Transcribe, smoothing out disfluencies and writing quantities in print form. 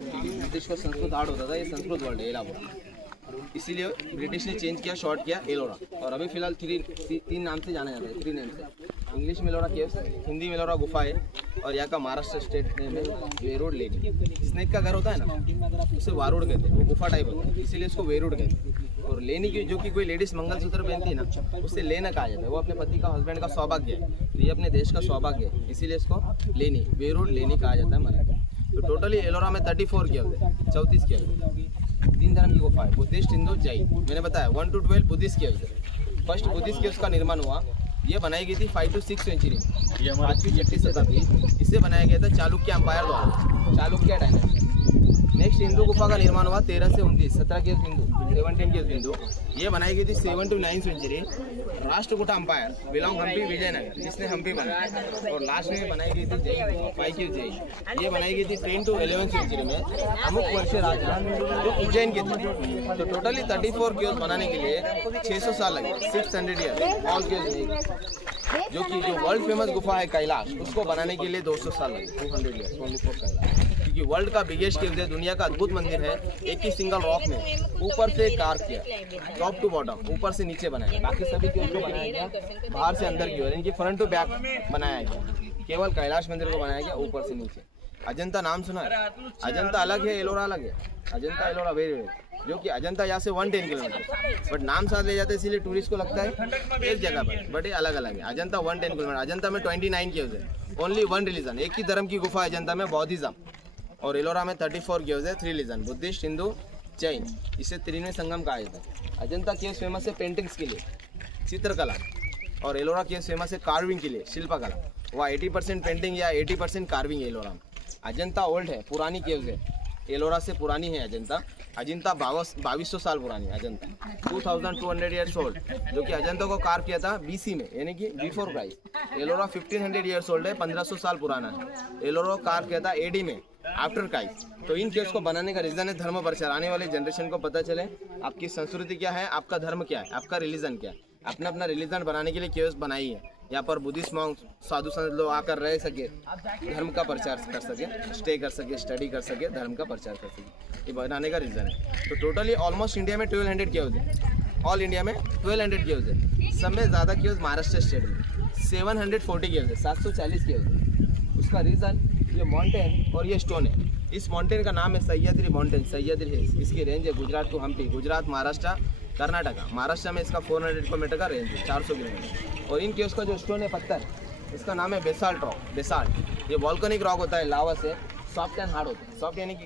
British को Sanskrit hard होता था, ये संस्कृत वर्ड है एलाबोरा, इसीलिए ब्रिटिश ने चेंज किया, शॉर्ट किया एलोरा। और अभी फिलहाल तीन नाम से जाना जाता है, 3 नेम से। इंग्लिश में एलोरा केव्स, हिंदी में एलोरा गुफा है, और यहाँ का महाराष्ट्र स्टेट नेम है वेरूड लेनी। स्नेक का घर होता है ना, उसे वारूड कहते हैं, वो गुफा टाइप होता है, इसीलिए इसको वेरूड कहते हैं। और लेनी की जो कि कोई लेडीज मंगलसूत्र पहनती है ना, उससे लेना कहा जाता है, वो अपने पति का, हस्बैंड का सौभाग्य है, तो ये अपने देश का सौभाग्य है, इसीलिए इसको लेनी, वेरूड लेनी कहा जाता है मराठी। तो टोटली एलोरा में 34 केव्स है, 34 केव्स है। 3 धर्म की गुफा है, बुद्धिस्ट, हिंदू, जैन। मैंने बताया 1 to 12 बुद्धिस्ट केव्स है। फर्स्ट बुद्धिस्ट केव्स का निर्माण हुआ, ये बनाई गई थी 5 to 6 सेंचुरी में, 5वीं-6वीं शताब्दी। इसे बनाया गया था चालुक्य अंपायर द्वारा, चालुक्य डायनेस्टी। नेक्स्ट हिंदू गुफा का निर्माण हुआ 13 से 29, 17 केव्स हिंदू, 17 केव्स हिंदू। ये बनाई गई थी 7 to 9 century, Rashtrakuta empire, belong Hampi Vijayanagar, जिसने हम्पी बनाया। और लास्ट में बनाई गई थी जैन, 5 केव्स जैन। ये बनाई गई थी 10 to 11 सेंचुरी में, अमुक वर्ष राजा जो उज्जैन के थे। तो टोटली 34 केव्स बनाने के लिए 600 साल लगे, 600 ईयर ऑल केव्स नहीं। जो कि जो वर्ल्ड फेमस गुफा है कैलाश, उसको बनाने के लिए 200 साल लगे, 200 ईयर्स ओनली फॉर कैलाश। क्योंकि वर्ल्ड का बिगेस्ट केव है, दुनिया का अद्भुत मंदिर है, एक ही सिंगल रॉक में ऊपर से कार्व किया, टॉप टू बॉटम, ऊपर से नीचे बनाया। बाकी सभी केव को बनाया गया बाहर से अंदर की ओर, इनकी फ्रंट टू बैक बनाया गया। केवल कैलाश मंदिर को बनाया गया ऊपर से नीचे। अजंता नाम सुना है? अजंता अलग है, एलोरा अलग है। अजंता एलोरा वेरी, जो कि अजंता यहाँ से 110 किलोमीटर, बट नाम साथ ले जाते हैं, इसीलिए टूरिस्ट को लगता है एक जगह पर, बट ये अलग अलग है। अजंता 110 किलोमीटर। अजंता में 29 केव्स है, ओनली 1 रिलीजन, एक ही धर्म की गुफा है अजंता में, बौद्धिज्म। और एलोरा में 34 केव्स है, 3 रिलीजन, बुद्धिस्ट, हिंदू, जैन। इसे त्रिवेणी संगम कहा जाता है। अजंता केव्स फेमस है पेंटिंग्स के लिए, चित्रकला, और एलोरा केव्स फेमस है कार्विंग के लिए, शिल्पकला। वह 80% पेंटिंग या 80% कार्विंग है एलोरा में। अजंता ओल्ड है, पुरानी केव्स है, एलोरा से पुरानी है अजंता। अजंता 2200 साल पुरानी है अजंता, 2200 ईयर्स ओल्ड, जो कि अजंता को कार्व किया था BC में, यानी कि before Christ. Ellora 1500 years old है, 1500 साल पुराना है। एलोरा को कार्व किया था AD में, आफ्टर क्राइस्ट। तो इन केव्स को बनाने का रीजन है धर्म प्रचार, आने वाले जनरेशन को पता चले आपकी संस्कृति क्या है, आपका धर्म क्या है, आपका रिलीजन क्या है। अपना अपना रिलीजन बनाने के लिए केव्स बनाई है। यहाँ पर बुद्धिस्ट मॉन्क, साधु संत लोग आकर रह सके, धर्म का प्रचार कर सके, स्टे कर सके, स्टडी कर सके, धर्म का प्रचार कर सके, ये बनाने का रीज़न है। तो टोटली ऑलमोस्ट इंडिया में 1200 केव्स है, ऑल इंडिया में 1200 केव्स है। सब में ज़्यादा केव्स महाराष्ट्र स्टेट में 740 केव्स है, 740 केव्स है। उसका रीज़न ये माउंटेन और ये स्टोन है। इस माउंटेन का नाम है सह्याद्री माउंटेन, सह्याद्री हिल्स। इसकी रेंज है गुजरात टू हम्पी, गुजरात, महाराष्ट्र, कर्नाटका। महाराष्ट्र में इसका 400 किलोमीटर का रेंज है, 400 किलोमीटर। और इन केव्स का जो स्टोन है, पत्थर, इसका नाम है बेसाल्ट रॉक, बेसाल्ट। ये वॉल्केनिक रॉक होता है, लावा से, सॉफ्ट एंड हार्ड होता है। सॉफ्ट यानी कि